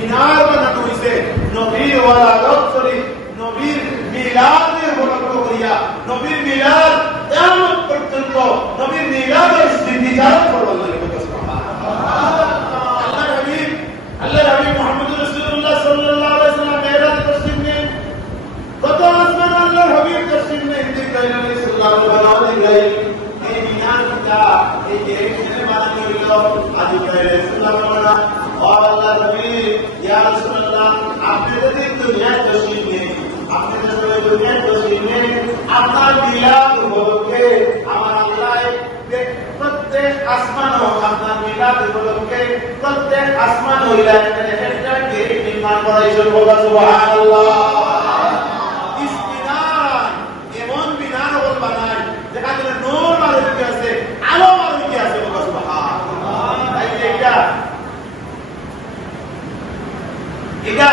মিনার বানানো হয়েছে নবীর ওয়ালাদত শরীফ, নবীর মিলাদের উপলক্ষ করিয়া, নবীর মিলাদ কিয়ামত পর্যন্ত নবীর মিলাদের স্মৃতি চারণ করবার লাগে। আল্লাহর হাবিব মুহাম্মদুর রাসূলুল্লাহ সাল্লাল্লাহু আলাইহি ওয়াসাল্লাম মেরাজ তশরিফ নেন, কত আসমান আল্লাহর হাবিব তশরিফ নেন, জিবরাইল আলাইহিস সালাম বানানো গেলেন এই মিনারটা, এই যে এখানে বানানো হলো জিবরাইল আলাইহিস সালাম বলা ও আল্লাহর হাবিব ইয়া রাসূলুল্লাহ, আপনি যদি দুনিয়ায় তশরিফ নেন, আপনি যদি দুনিয়ায় তশরিফ নেন, আপনার মিলাদ উপলক্ষে আমার আল্লাহ প্রত্যেক আসমান ও আপনার মিলাদ উপলক্ষে প্রত্যেক আসমান হইলা একটা গেট নির্মাণ করাইছেন। সুবহানাল্লাহ। ইস্তিনার এমন বিনার হল বানায় যেখানে নূর মারুতি আছে, আলো মারুতি আছে। সুবহানাল্লাহ। তাই এটা